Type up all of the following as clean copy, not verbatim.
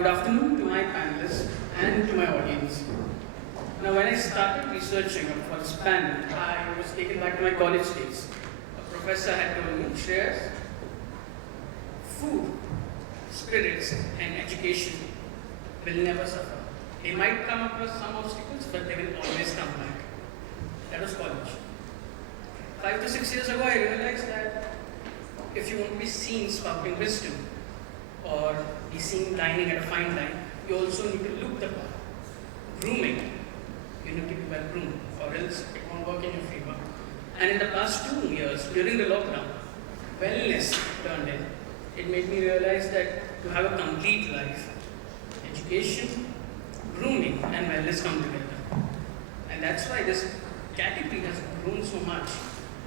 Good afternoon to my panelists and to my audience. Now, when I started researching for this panel, I was taken back to my college days. A professor had told me, Shreyas, food, spirits, and education will never suffer. They might come across some obstacles, but they will always come back. That was college. 5 to 6 years ago, I realized that if you want to be seen spouting wisdom or be seen dining at a fine dine, you also need to look the part. Grooming, you need to be well groomed, or else it won't work in your favor. And in the past 2 years, during the lockdown, wellness turned in. It made me realize that to have a complete life, education, grooming, and wellness come together. And that's why this category has grown so much.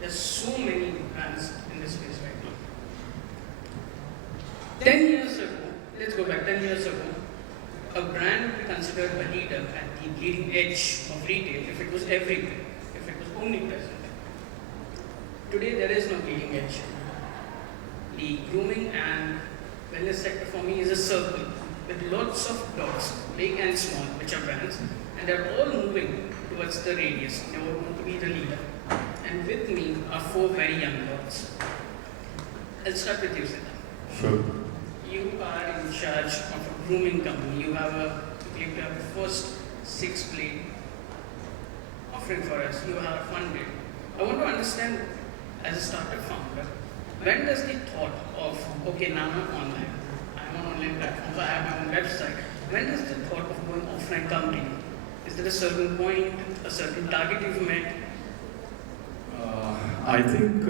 There's so many brands in this space right now. 10 years ago, let's go back 10 years ago, a brand would be considered a leader at the leading edge of retail if it was everywhere, if it was omnipresent. Today, there is no leading edge. The grooming and wellness sector for me is a circle with lots of dots, big and small, which are brands, and they're all moving towards the radius. They all want to be the leader. And with me are 4 very young dots. I'll start with you, Siddharth. Sure. You are in charge of a grooming company. You have the first 6-plate offering for us. You are funded. I want to understand, as a startup founder, when does the thought of, okay, now I'm online, I'm on online platforms, I have my own website, when does the thought of going offline come to you? Is there a certain point, a certain target you've met? I think,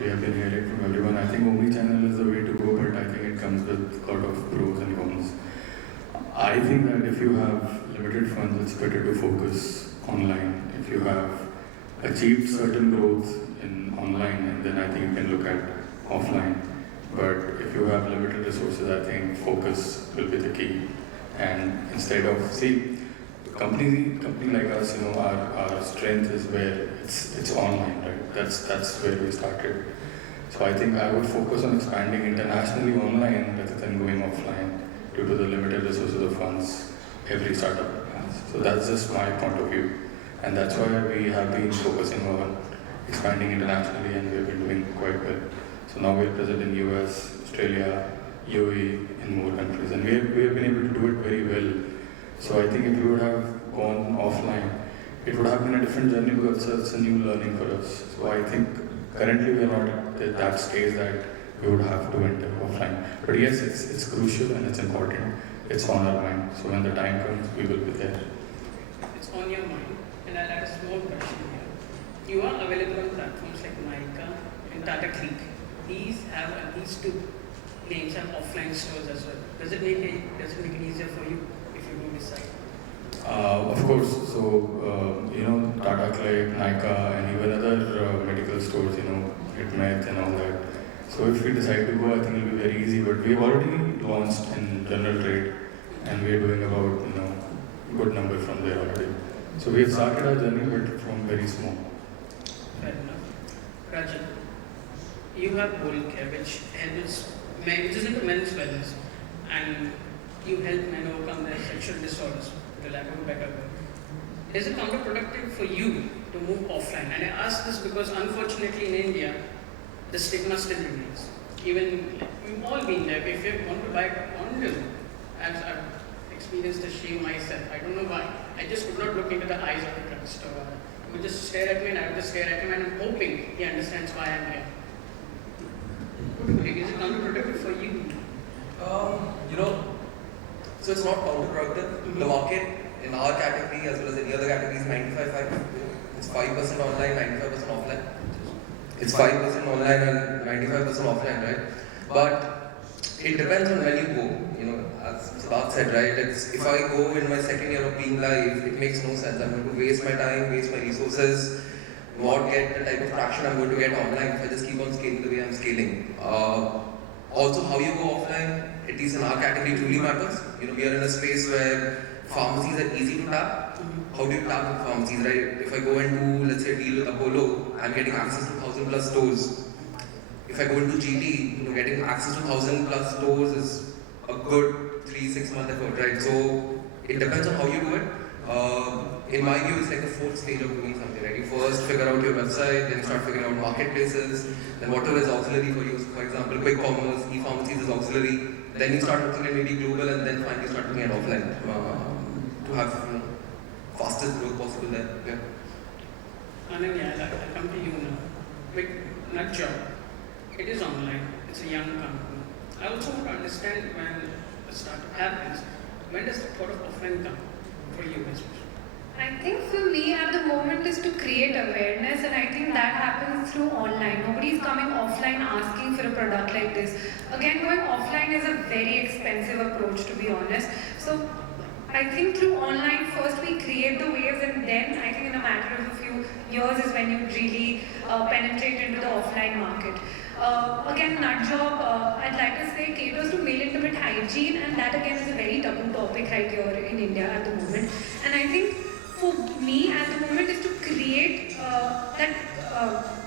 we have been hearing from everyone. I think omnichannel is the way to go, but I think it comes with a lot of pros and cons. I think that if you have limited funds, it's better to focus online. If you have achieved certain growth in online, and then I think you can look at offline. But if you have limited resources, I think focus will be the key. And instead of, company like us, our strength is where it's online, right? That's where we started. So I think I would focus on expanding internationally online rather than going offline due to the limited resources of funds every startup has. So that's just my point of view. And that's why we have been focusing on expanding internationally, and we've been doing quite well. So now we're present in US, Australia, UAE, in more countries, and we have been able to do it very well. So I think if we would have gone offline, it would have been a different journey because it's a new learning for us. So I think currently we are not at that stage that we would have to enter offline. But yes, it's crucial and it's important. It's on our mind. So when the time comes, we will be there. It's on your mind. And I'll add a small question here. You are available on platforms like Nykaa and Tata Click. These have at least 2 names have offline stores as well. Does it make it easier for you if you do decide? Of course. So, Tata Click, Nykaa, and even other medical stores, Hitmeth and all that. So if we decide to go, I think it will be very easy. But we have already launched in general trade, and we are doing about, good number from there already. So we have started our journey, but from very small. Fair enough. Rajan, you have oral care, which helps men, which is into men's wellness, and you help men overcome their sexual disorders, for lack of a better word. Is it counterproductive for you to move offline? And I ask this because unfortunately in India, the stigma still remains. Even, we've all been there. If you want to buy a condom, as I've experienced the shame myself, I don't know why. I just could not look into the eyes of the drugstore. He would just stare at me and I would just stare at him, and I'm hoping he understands why I'm here. Is it counterproductive for you? So it's not counterproductive. Mm-hmm. The market in our category as well as any other category is 95-5. It's 5% online, 95% offline. It's 5% online and 95% offline, right? But it depends on when you go. As Siddharth said, right? If I go in my second year of being live, it makes no sense. I'm going to waste my time, waste my resources, not get the type of traction I'm going to get online if I just keep on scaling the way I'm scaling. Also, how you go offline, at least in our category, truly matters. We are in a space where pharmacies are easy to tap. How do you tap into pharmacies, right? If I go and do, let's say, a deal with Apollo, I'm getting access to 1,000 plus stores. If I go into GT, getting access to 1,000 plus stores is a good 3-6 month effort, right? So it depends on how you do it. In my view, it's like the fourth stage of doing something, right? You first figure out your website, then start figuring out marketplaces, then whatever is auxiliary for you. So for example, quick commerce, e-pharmacies is auxiliary. Then you start looking at maybe global, and then finally start looking at offline to have fastest growth possible there. Yeah. Ananya, I'll come to you now. With Nutjob, it is online. It's a young company. I also want to understand when a startup happens, when does the thought of offline come for you especially? I think for me at the moment is to create awareness, and I think that happens through online. Nobody's coming offline asking for a product like this. Again, going offline is a very expensive approach, to be honest. So I think through online, first we create the waves, and then I think in a matter of a few years is when you really penetrate into the offline market. Again, Nutjob, I'd like to say caters to male intimate hygiene, and that again is a very taboo topic right here in India at the moment. And I think for me at the moment is to create that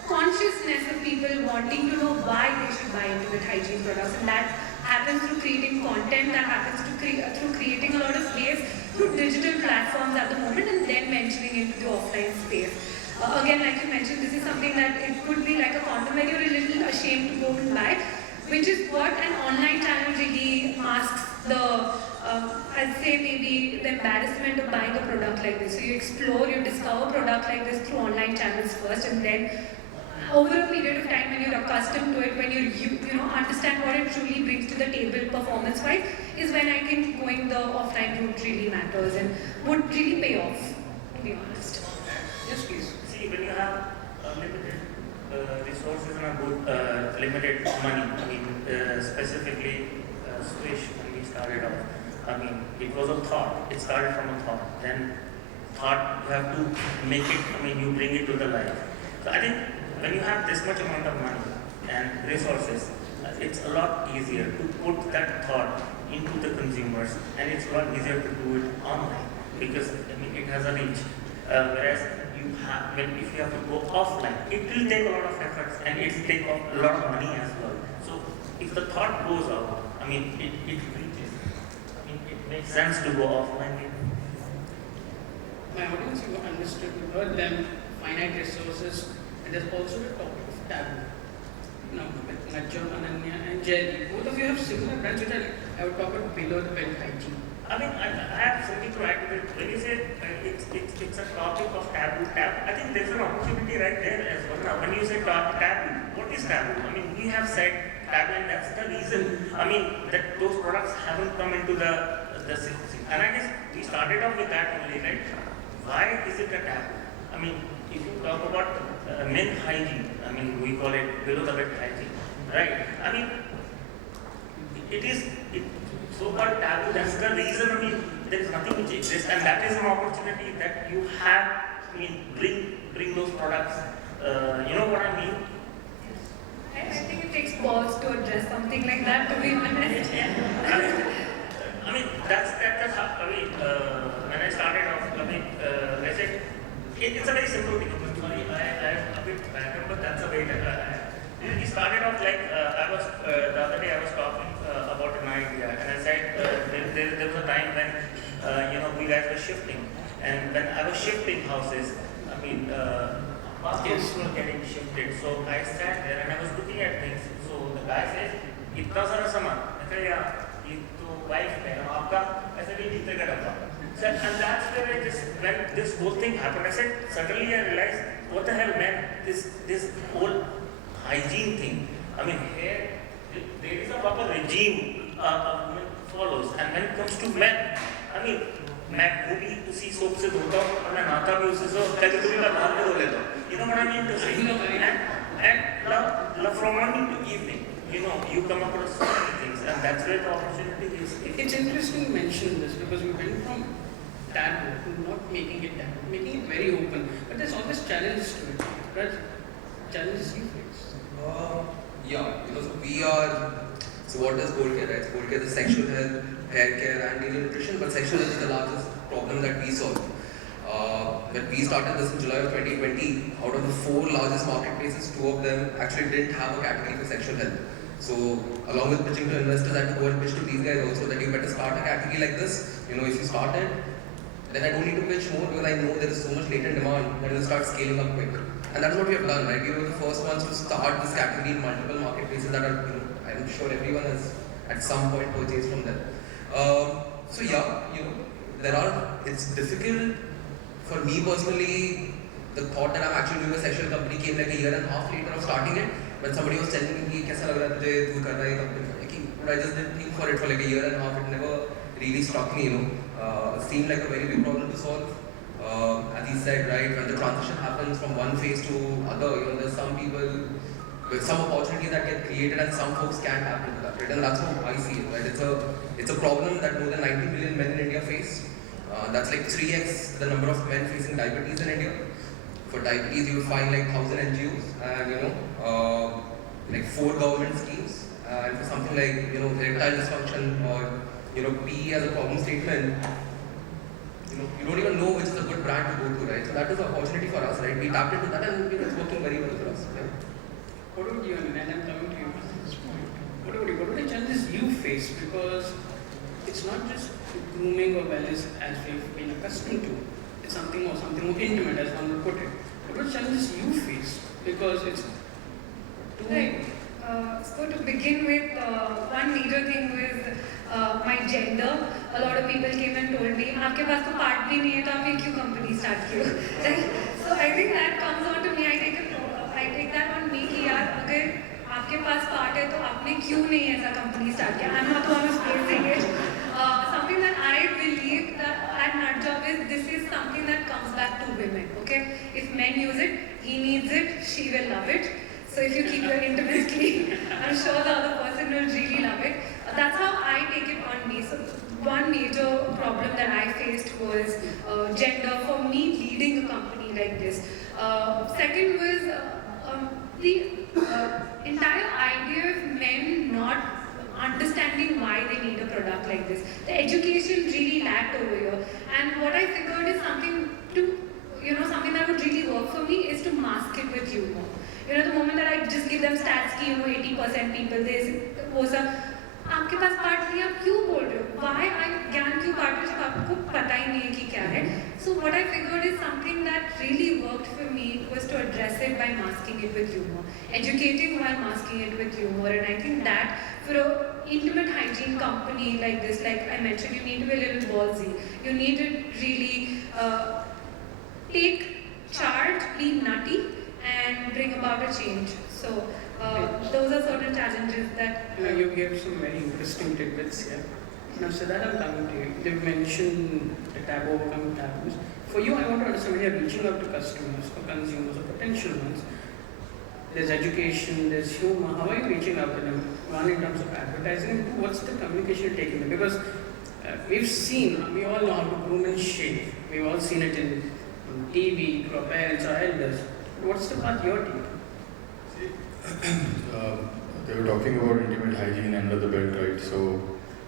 consciousness of people wanting to know why they should buy intimate hygiene products, and that happens through creating content, that happens through creating a lot of waves through digital platforms at the moment, and then venturing into the offline space. Again, like you mentioned, this is something that it could be like a condom where you're a little ashamed to go and buy, which is what an online channel really masks the, I'd say maybe the embarrassment of buying a product like this. So you explore, you discover a product like this through online channels first, and then over a period of time when you're accustomed to it, when you know understand what it truly brings to the table performance-wise, is when I think going the offline route really matters and would really pay off, to be honest. Yes, please. See, when you have limited resources and a good limited money, I mean, specifically Swish, when we started off, I mean, it was a thought. It started from a thought. Then thought, you have to make it, I mean, you bring it to the life. So I think when you have this much amount of money and resources, it's a lot easier to put that thought into the consumers, and it's a lot easier to do it online because I mean it has a reach. Whereas you have, if you have to go offline, it will take a lot of efforts and it will take a lot of money as well. So if the thought goes out, I mean it reaches. I mean it makes sense to go offline. My audience, you understood, you heard them, finite resources, and there's also the topic of taboo. Now, with Nutjob, Ananya, and Jerry, both of you have similar brands, which I would talk about below the belt hygiene. I mean, I have something to add to it. When you say it's a topic of taboo, I think there's an opportunity right there as well. Now, when you say taboo, what is taboo? I mean, we have said taboo, and that's the reason. I mean, that those products haven't come into the system. And I guess we started off with that only, right? Why is it a taboo? I mean, if you talk about men's hygiene, I mean, we call it below the belt hygiene, right? I mean, it is so-called taboo. That's the reason. I mean, there is nothing which exists, and that is an opportunity that you have. I mean, bring those products. You know what I mean? I think it takes balls to address something like that, to be honest. I mean, that's how. I mean, when I started off, I mean, I said it's a very simple thing. Sorry, I'm a bit back, but that's a way that we started off like I was the other day I was talking about an idea, and I said there was a time when you know we guys were shifting, and when I was shifting houses, I mean baskets were getting shifted. So I sat there and I was looking at things. So the guy says, "इतना सारा सामान." I said, "Yeah, ये तो wife है, आपका ऐसे भी दिखते का डब्बा." And that's where I just, when this whole thing happened, I said, suddenly I realized, what the hell, man, this whole hygiene thing. I mean, here, there is a proper regime women follows. And when it comes to men, I mean, मैं वो भी उसी soap से धोता हूँ और मैं नहाता भी उसी से कभी-कभी मैं बाहर भी धो लेता हूँ. You know what I mean to say? And from morning to evening, you know, you come across so many things, and that's where the opportunity is. It's interesting you mention this because we went from taboo to not making it taboo, making it very open. But there's always challenges to it, right? Challenges you face. Yeah, you know, so we are. So what does Gold Care, right? So Gold Care is sexual health, hair care, and daily nutrition. But sexual health is the largest problem that we solve. When we started this in July of 2020, out of the 4 largest marketplaces, 2 of them actually didn't have a category for sexual health. So along with pitching to investors, I had to go and pitch to these guys also that you better start a category like this. You know, if you start it, then I don't need to pitch more because I know there is so much latent demand that will start scaling up quick. And that's what we have done, right? We were the first ones to start this category in multiple marketplaces that are, I'm sure everyone has at some point purchased from them. So yeah, it's difficult for me personally. The thought that I'm actually doing a sexual company came like a year and a half later of starting it. When somebody was telling me, "Kaisa lag raha hai tujhe, tu kar raha hai company?" But I just didn't think for it for like a year and a half. It never really struck me, It seemed like a very big problem to solve. As he said, right, when the transition happens from one phase to other, there's some people with some opportunities that get created and some folks can't happen to that, right? And that's how I see it, right? It's a problem that more than 90 million men in India face. That's like 3x the number of men facing diabetes in India. For diabetes, you will find like 1,000 NGOs and like 4 government schemes. And for something like erectile dysfunction or PE as a problem statement, you don't even know which is a good brand to go to, right? So that is an opportunity for us, right? We tapped into that and it's working very well for us. Right? What would you, and I'm coming to you at this point, what are the challenges you face? Because it's not just grooming or wellness as we've been accustomed to. It's something more intimate, as one would put it. What are the challenges you face? Because it's too... Right. So to begin with, one major thing was my gender. A lot of people came and told me, "आपके पास तो part भी नहीं है, तो आपने क्यों company start किया?" So I think that comes on to me. I take that on me कि यार अगर आपके पास part है तो आपने क्यों नहीं ऐसा company start किया? I'm not the one who's facing it. Something that I believe that at Nutjob is this is something that comes back to women. Okay, if men use it, he needs it, she will love it. So if you keep your intimates clean, I'm sure the other person will really love it. That's how I take it on me. So one major problem that I faced was gender for me leading a company like this. Second was the entire idea of men not understanding why they need a product like this. The education really lacked over here. And what I figured is something that would really work for me is to mask it with humor. The moment that I just give them stats ki 80% people वो सब आपके पास part नहीं आप क्यों बोल रहे हो? Why I ज्ञान क्यों बांट रहे हो जब आपको पता ही नहीं है कि क्या है? So what I figured is something that really worked for me was to address it by masking it with humor, educating while masking it with humor, and I think that for an intimate hygiene company like this, like I mentioned, you need to be a little ballsy. You need to really take charge, be nutty, and bring about a change. So those are certain challenges that... You gave some very interesting tidbits here. Now Siddharth, I'm coming to you. You've mentioned the taboo, overcoming taboos. For you, I want to understand when you're reaching out to customers or consumers or potential ones, there's education, there's humor. How are you reaching out to them? One, in terms of advertising, and two, what's the communication you're taking them? Because we all know how to groom and shave. We've all seen it in TV, to our parents, our elders. What's the path you're taking? They were talking about intimate hygiene under the belt, right? So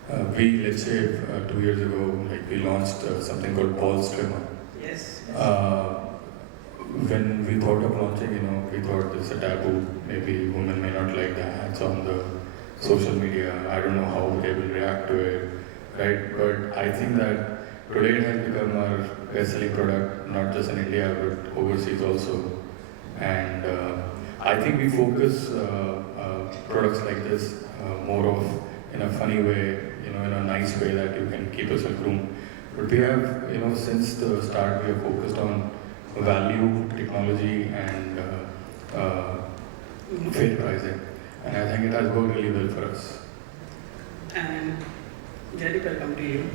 let's say 2 years ago, we launched something called Paul's Trimmer. Yes. When we thought of launching, we thought it's a taboo. Maybe women may not like the ads on the social media. I don't know how they will react to it, right? But I think that today it has become our best-selling product, not just in India but overseas also. And I think we focus products like this more of in a funny way, in a nice way that you can keep yourself groomed. But we have, since the start, we have focused on value, technology, and fair pricing. And I think it has worked really well for us. And Jaideep, I'll come to you.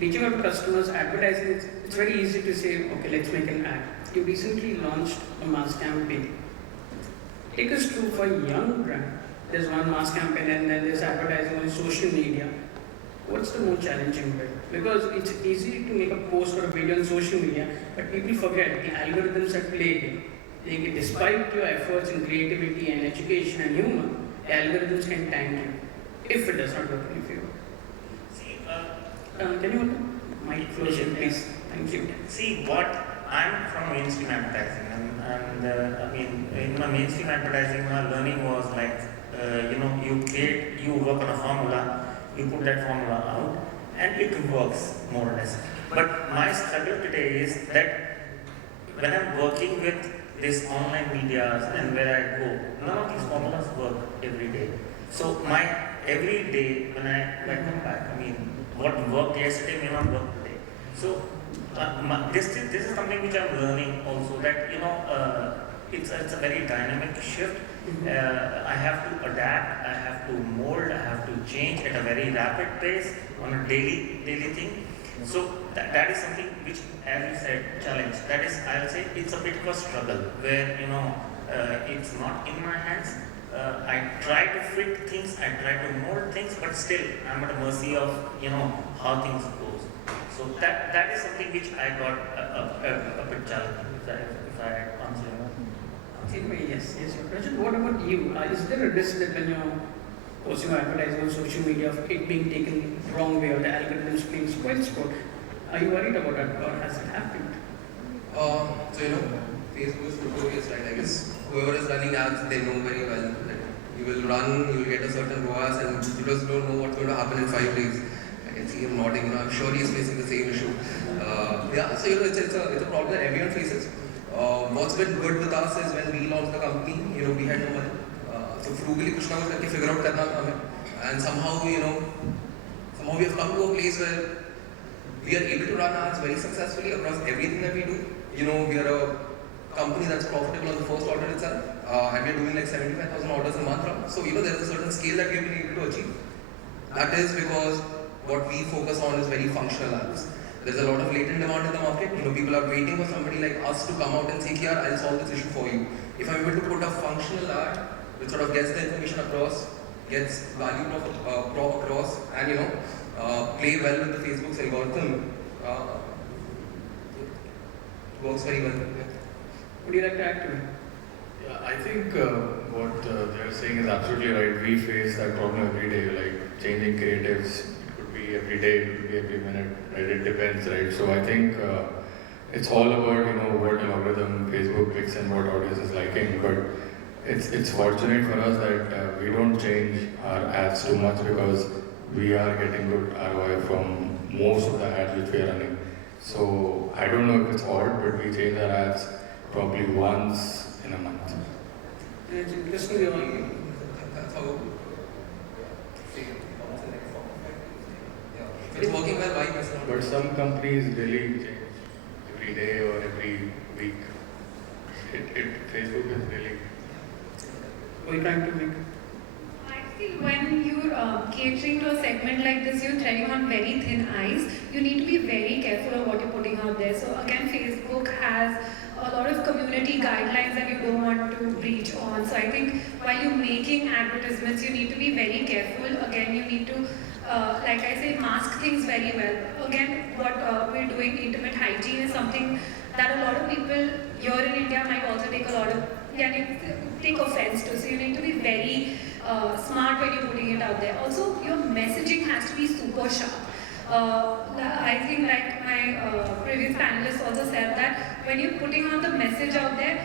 Reaching out to customers, advertising, it's very easy to say, okay, let's make an ad. You recently launched a mass campaign. Take us through for a young brand. There's one mass campaign and then there's advertising on social media. What's the more challenging bit? Because it's easy to make a post or a video on social media, but people forget the algorithms at play here. Despite your efforts in creativity and education and humor, the algorithms can tank you if it does not work in your favor. See, can you hold the mic closer, please? Thank you. See, I'm from mainstream advertising, and in my mainstream advertising, my learning was work on a formula, you put that formula out, and it works more or less. But my struggle today is that when I'm working with these online medias and where I go, none of these formulas work every day. So my every day when I come back, I mean, what worked yesterday may not work today. So this is something which I'm learning also, that it's a very dynamic shift. I have to adapt, I have to mold, I have to change at a very rapid pace on a daily thing. So that is something which, as you said, challenge. That is, I'll say, it's a bit of a struggle where it's not in my hands. I try to fit things, I try to mold things, but still I'm at the mercy of how things goes. So that is something which I got a bit challenging. If I answer you. Anyway, yes. Rajat, what about you? Is there a risk that when you're posting or advertising on social media of it being taken wrong way or the algorithms being spoiled sport? Are you worried about that, or has it happened? Facebook is notorious, right? I guess whoever is running ads, they know very well that you will run, you will get a certain ROAS, and you just don't know what's going to happen in 5 days. I can see him nodding. I'm sure he's facing the same issue. So it's a problem that everyone faces. What's been good with us is when we launched the company, we had no money. So frugally kuch na kuch karke figure out karna tha hame. And somehow we have come to a place where we are able to run ads very successfully across everything that we do. We are a company that's profitable on the first order itself, and we're doing like 75,000 orders a month now. So there is a certain scale that we have been able to achieve. That is because what we focus on is very functional ads. There's a lot of latent demand in the market. People are waiting for somebody like us to come out and say, "Here, I'll solve this issue for you." If I'm able to put a functional ad which sort of gets the information across, gets value across, and play well with the Facebook's algorithm, works very well. Would you like to add to it? Yeah, I think what they're saying is absolutely right. We face that problem every day, like changing creatives. It could be every day, it could be every minute, right? It depends, right? So I think it's all about what algorithm Facebook picks and what audience is liking. But it's fortunate for us that we don't change our ads too much because we are getting good ROI from most of the ads which we are running. So I don't know if it's odd, but we change our ads probably once in a month. And it's interesting, That's how it's working well. Why miss out? But some companies really change every day or every week. Facebook is really. what are you trying to make? I feel when you're catering to a segment like this, you're treading on very thin ice. You need to be very careful of what you're putting out there. So again, Facebook has a lot of community guidelines that you don't want to breach on. So I think while you're making advertisements, you need to be very careful. Again, you need to, like I say, mask things very well. Again, what we're doing, intimate hygiene, is something that a lot of people here in India might also take offense to. So you need to be very smart when you're putting it out there. Also, your messaging has to be super sharp. I think, like my previous panelists also said, that when you're putting on the message out there,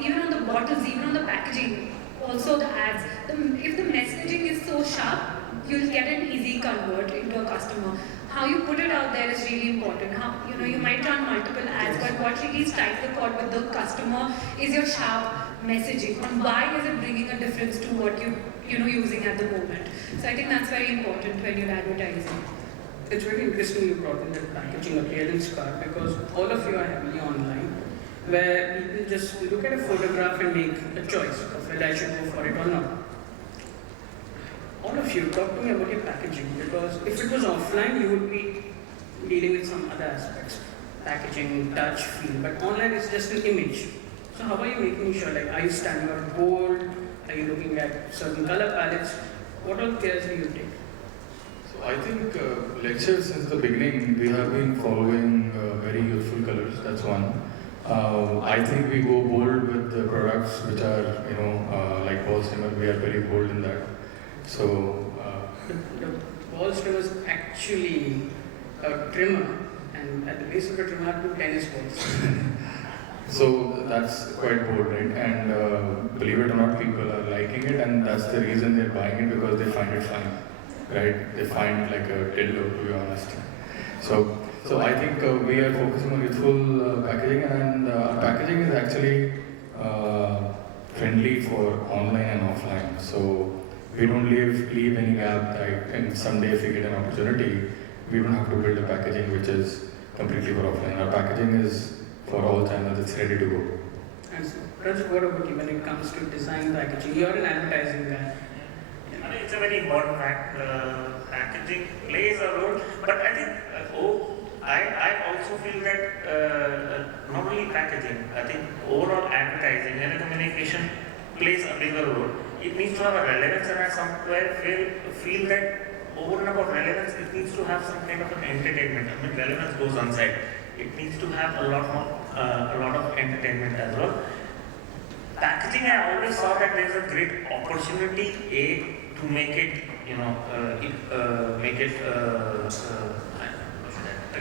even on the bottles, even on the packaging, also the ads, if the messaging is so sharp, you'll get an easy convert into a customer. How you put it out there is really important. You might run multiple ads, but what really strikes the chord with the customer is your sharp messaging on why is it bringing a difference to what you're using at the moment. So I think that's very important when you're advertising. It's very interesting you brought in that packaging appearance card, because all of you are heavily online, where people just look at a photograph and make a choice of whether I should go for it or not. All of you, talk to me about your packaging, because if it was offline, you would be dealing with some other aspects, packaging, touch, feel, but online is just an image. So how are you making sure, like, are you standing out bold? Are you looking at certain color palettes? What all cares do you take? So I think lectures since the beginning, we have been following very youthful colors, that's one. I think we go bold with the products which are, like ball trimmer, we are very bold in that. So The ball trimmer is actually a trimmer, and at the base of the trimmer are two tennis balls. So that's quite bold, right? And believe it or not, people are liking it, and that's the reason they're buying it, because they find it fine, right? They find it like a dildo, to be honest. So I think we are focusing on youthful packaging, and our packaging is actually friendly for online and offline. So we don't leave any gap that, and someday if we get an opportunity, we don't have to build a packaging which is completely for offline. Our packaging is for all channels, it's ready to go. And so, Rajat, what about you when it comes to design packaging? You're an advertising guy. I mean, it's a very important fact. Packaging plays a role, but I think I also feel that not only packaging, I think overall advertising and communication plays a bigger role. It needs to have a relevance, and I somewhere feel that over and above relevance, it needs to have some kind of an entertainment. I mean, relevance goes on site. It needs to have a lot of entertainment as well. Packaging, I always saw that there's a great opportunity to make it,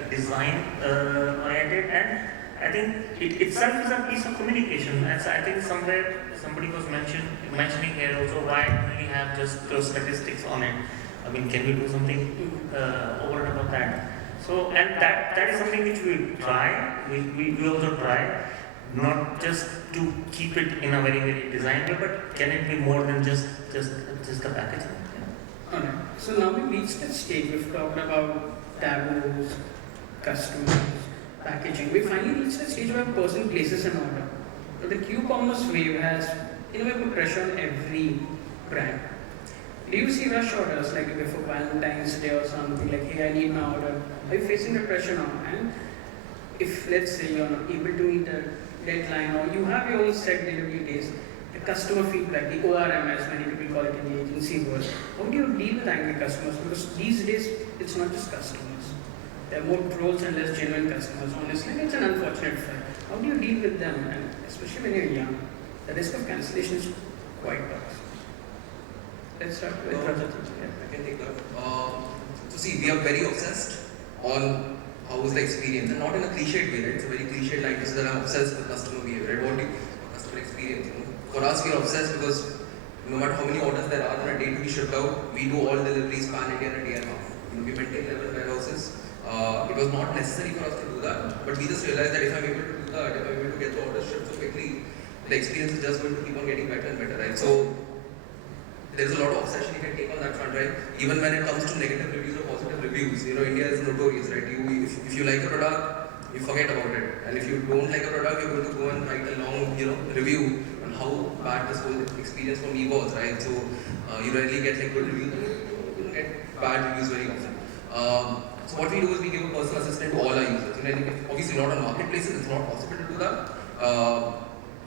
design oriented, and I think it itself is a piece of communication. And so I think somewhere somebody was mentioning here also, why don't we have just those statistics on it? I mean, can we do something over and above that? So, and that is something which we try. We also try, not just to keep it in a very design way, but can it be more than just the packaging? Yeah. Alright. So now we've reached that stage. We've talked about taboos, customers, packaging. We finally reached the stage where a person places an order. So the Q-commerce wave has, in a way, put pressure on every brand. Do you see rush orders like before Valentine's Day or something like, hey, I need my order? Are you facing the pressure now? And if, let's say, you're not able to meet the deadline, or you have your own set delivery days, the customer feedback, the ORM, as many people call it in the agency world, how do you deal with angry customers? Because these days, it's not just customers. There are more trolls and less genuine customers. Honestly, it's an unfortunate fact. How do you deal with them? And especially when you're young, the risk of cancellation is quite tough. Let's start with Rajat. I can take that. So see, we are very obsessed on how is the experience, and not in a cliched way, right? It's a very cliched line to say that I'm obsessed with customer behavior, right? What do you, customer experience, you know? For us, we are obsessed because no matter how many orders there are on a day to be shipped out, we do all deliveries pan-India in a day and a half. You know, we maintain 11 warehouses. It was not necessary for us to do that, but we just realized that if I'm able to do that, if I'm able to get the orders shipped so quickly, the experience is just going to keep on getting better and better, right? So there's a lot of obsession you can take on that front, right? Even when it comes to negative reviews or positive reviews, you know, India is notorious, right? If you like a product, you forget about it. And if you don't like a product, you're going to go and write a long, review on how bad this whole experience for me was, right? So you rarely get like good reviews, you don't get bad reviews very often. So what we do is we give a personal assistant to all our users. You know, obviously not on marketplaces, it's not possible to do that.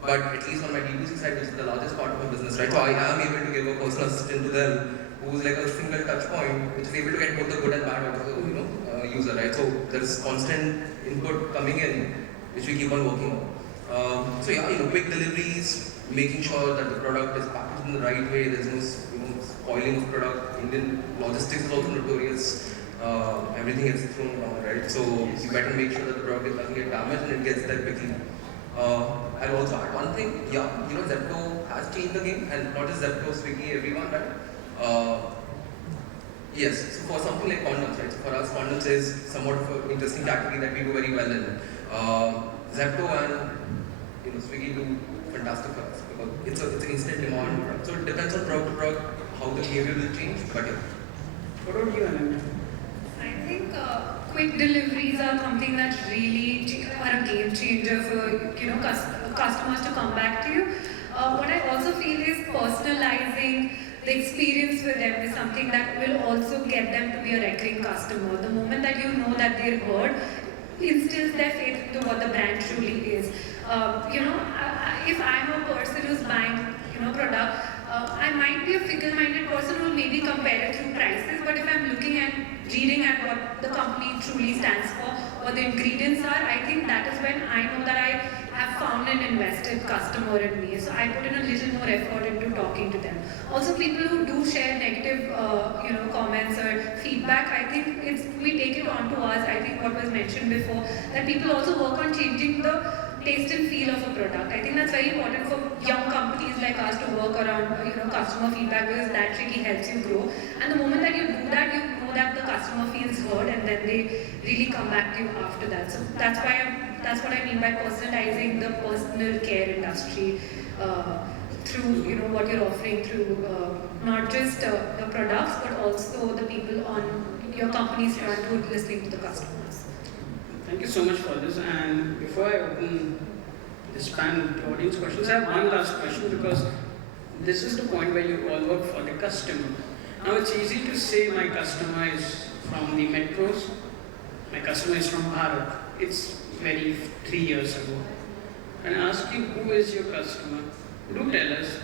But at least on my D2C side, which is the largest part of my business, right? So I am able to give a personal assistant to them who's like a single touch point, which is able to get both the good and bad out of the user, right? So there's constant input coming in, which we keep on working on. So yeah, quick deliveries, making sure that the product is packaged in the right way. There's no spoiling of product. Indian logistics is also notorious. Everything gets thrown around, right? So you better make sure that the product doesn't get damaged and it gets there quickly. I'll also add one thing, Zepto has changed the game, and not just Zepto, Swiggy, everyone, right? Yes, so for something like condoms, right? So for us, condoms is somewhat of an interesting category that we do very well in. Zepto and Swiggy do fantastic for us because it's an instant demand. So it depends on product to product how the behavior will change, but yeah. What about you, Anand? I think quick deliveries are something that really are a game changer for customers to come back to you. What I also feel is personalizing the experience with them is something that will also get them to be a recurring customer. The moment that you know that they're heard, instills their faith into what the brand truly is. If I'm a person who's buying product, I might be a fickle-minded person who will maybe compare it through prices, but if I'm reading at what the company truly stands for, what the ingredients are, I think that is when I know that I have found an invested customer in me. So I put in a little more effort into talking to them. Also, people who do share negative, comments or feedback, I think we take it on to us. I think what was mentioned before, that people also work on changing the taste and feel of a product. I think that's very important for young companies like us to work around, customer feedback, because that really helps you grow. And the moment that you do that, you know that the customer feels heard, and then they really come back to you after that. So that's what I mean by personalizing the personal care industry through what you're offering through not just the products, but also the people on your company's front who are listening to the customers. Thank you so much for this. And before I open this panel to audience questions, I have one last question, because this is the point where you all work for the customer. Now it's easy to say my customer is from the metros, my customer is from Bharat. It's very 3 years ago. And I ask you, who is your customer? Do tell us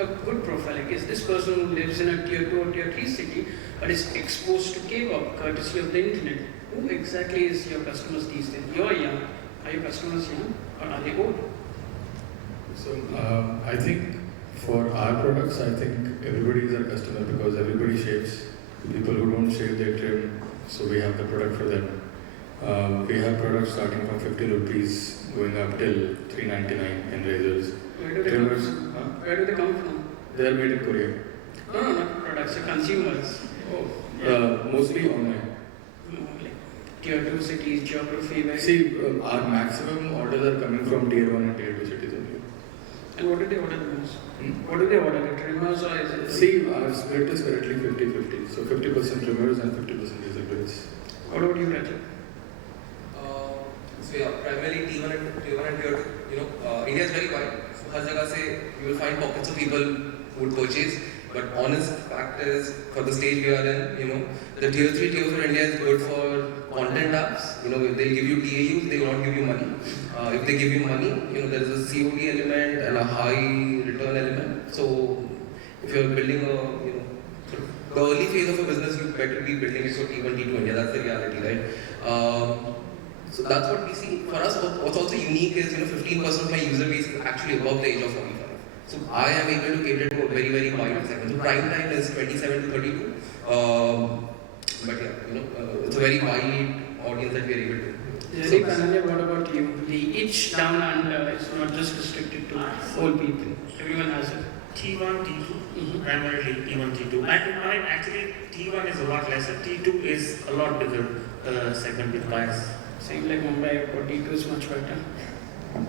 a good profile. Like, is this person who lives in a tier 2 or tier 3 city but is exposed to K-pop courtesy of the internet? Who exactly is your customers these days? You're young. Are your customers young or are they old? So I think for our products, I think everybody is our customer, because everybody shaves. People who don't shave, they trim. So we have the product for them. We have products starting from 50 rupees going up till 399 in razors. Where do they come from? Where do they come from? They are made in Korea. No, not products, the consumers. Mostly online. Like tier 2 cities, geography. Where See, our maximum orders are coming from tier 1 and tier 2 cities only. And what do they order the most? What do they order? The trimmers or is it? See, our split is currently 50-50. So 50% trimmers and 50% razor blades. What about you, Rajat? So yeah, primarily T1 and Tier 2. India is very wide. So हर जगह से you will find pockets of people who would purchase. But honest fact is, for the stage we are in, the tier 3, tier 4 India is good for content apps. If they give you DAUs, they will not give you money. If they give you money, there is a COD element and a high return element. So if you are building the early phase of a business, you better be building it for T1, T2 India. That's the reality, right? So that's what we see. For us, what's also unique is 15% of my user base is actually above the age of 45. So I am able to cater to a very, very wide segment. So prime time is 27 to 32. But yeah, it's a very wide audience that we are able to. Jay Kananya, what about you? The itch down under is not just restricted to old people. Everyone has it. T1, T2, primarily T1, T2. I mean, actually, T1 is a lot lesser. T2 is a lot bigger segment with buyers. Same like Mumbai, but T2 is much better.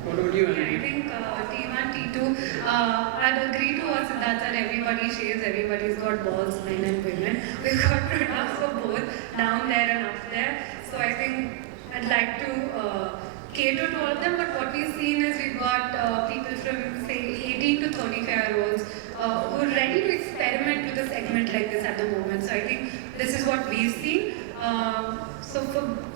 What about you, I Ananya? think T1, T2, I'd agree to what Siddharth said. Everybody shaves, everybody's got balls, men and women. We've got products for both, down there and up there. So I think I'd like to cater to all of them, but what we've seen is we've got people from, say, 18 to 35-year-olds who are ready to experiment with a segment like this at the moment. So I think this is what we've seen. So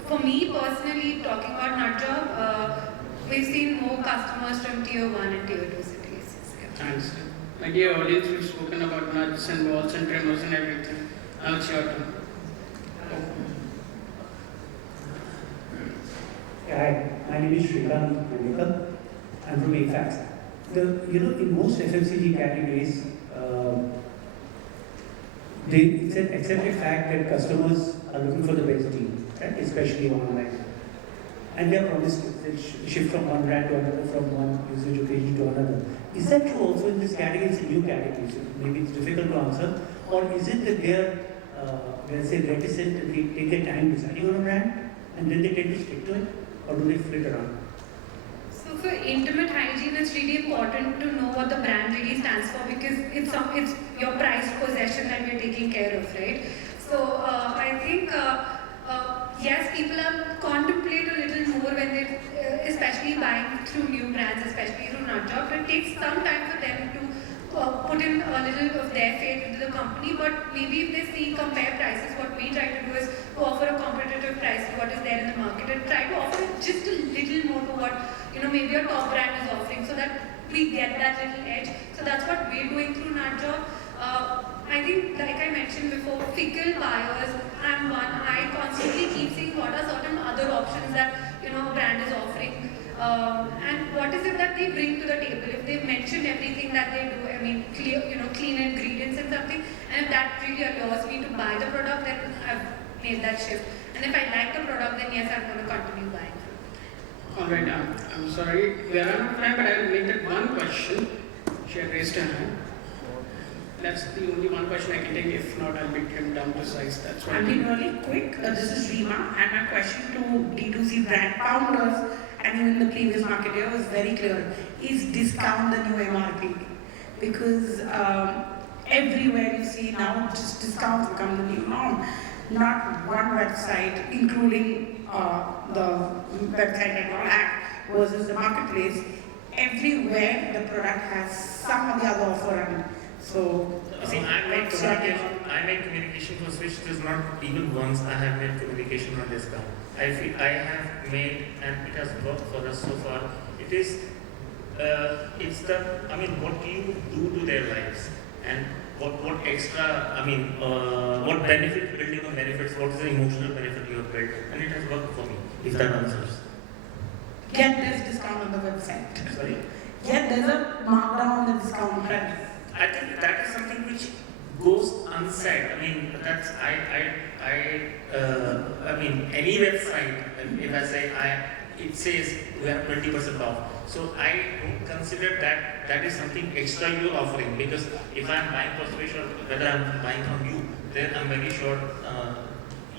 for me personally, talking about Nutjob, we've seen more customers from tier 1 and tier 2 cities. Yeah. Thanks. My dear audience, we've spoken about nuts and balls and trimmers and everything. Now it's your turn. Hi, my name is Srikanth Purnikar. I'm from afaqs. In most FMCG categories, it's an accepted fact that customers are looking for the best deal, right? Especially online. And they are promised to shift from one brand to another, from one usage occasion to another. Is that true also in this category? It's a new category, so maybe it's difficult to answer. Or is it that they are, let's say, reticent and they take their time deciding on a brand and then they tend to stick to it? Or do they flip it around? So for intimate hygiene, it's really important to know what the brand really stands for, because it's your prized possession that we're taking care of, right? So I think yes, people are contemplate a little more when they, especially buying through new brands, especially through Nutjob. It takes some time for them to put in a little of their faith into the company, but maybe if they see compare prices, what we try to do is to offer a competitive price to what is there in the market and try to offer it just a little more to what maybe a top brand is offering, so that we get that little edge. So that's what we're doing through Nutjob. I think, like I mentioned before, fickle buyers, I'm one. I constantly keep seeing what are certain other options that a brand is offering, and what is it that they bring to the table. If they've mentioned everything that they do, I mean, clean ingredients and something, and if that really allures me to buy the product, then I've made that shift. And if I like the product, then yes, I'm going to continue buying. All right, I'm sorry, we are out of time, but I will make that one question. She had raised her hand. That's the only one question I can take. If not, I'll be trimmed down to size. That's what I'll be really quick. This is Rima, and my question to D2C brand founders and even the previous marketer was very clear: is discount the new MRP? Because everywhere you see now, just discounts become the new norm. Not one website, including the website I don't have versus the marketplace. Everywhere the product has some or the other offer on it. So, See, I made communication for Switch. It is not even once I have made communication on discount. I have made, and it has worked for us so far. It is, what you do to their lives, and what extra, what benefit, building of benefits, what is the emotional benefit you have built, and it has worked for me, if that answers. get this discount on the website. Sorry? Yet there's a markdown on the discount price. I think that is something which goes unsaid. Any website, if I say it says we have 20% off. So I don't consider that is something extra you're offering, because if I'm buying for Switch or whether I'm buying from you, then I'm very sure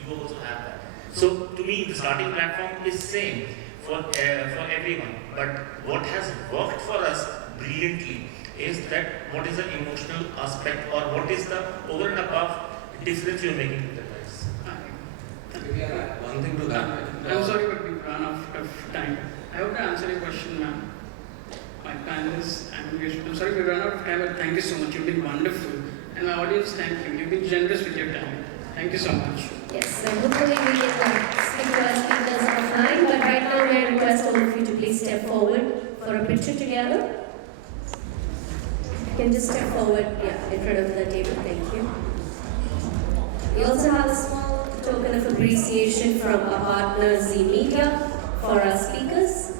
you also have that. So to me, the starting platform is same for everyone. But what has worked for us brilliantly is that what is the emotional aspect, or what is the over and above difference you're making to their lives. Maybe I'll add one thing to that. I'm sorry, but we've run out of time. I hope I answered your question, ma'am. My panelists, I'm sorry we ran out of time, but thank you so much. You've been wonderful. And my audience, thank you. You've been generous with your time. Thank you so much. Yes, and hopefully we can speak to our speakers offline, but right now may I request all of you to please step forward for a picture together. You can just step forward, in front of the table, thank you. We also have a small token of appreciation from our partner Z Media for our speakers.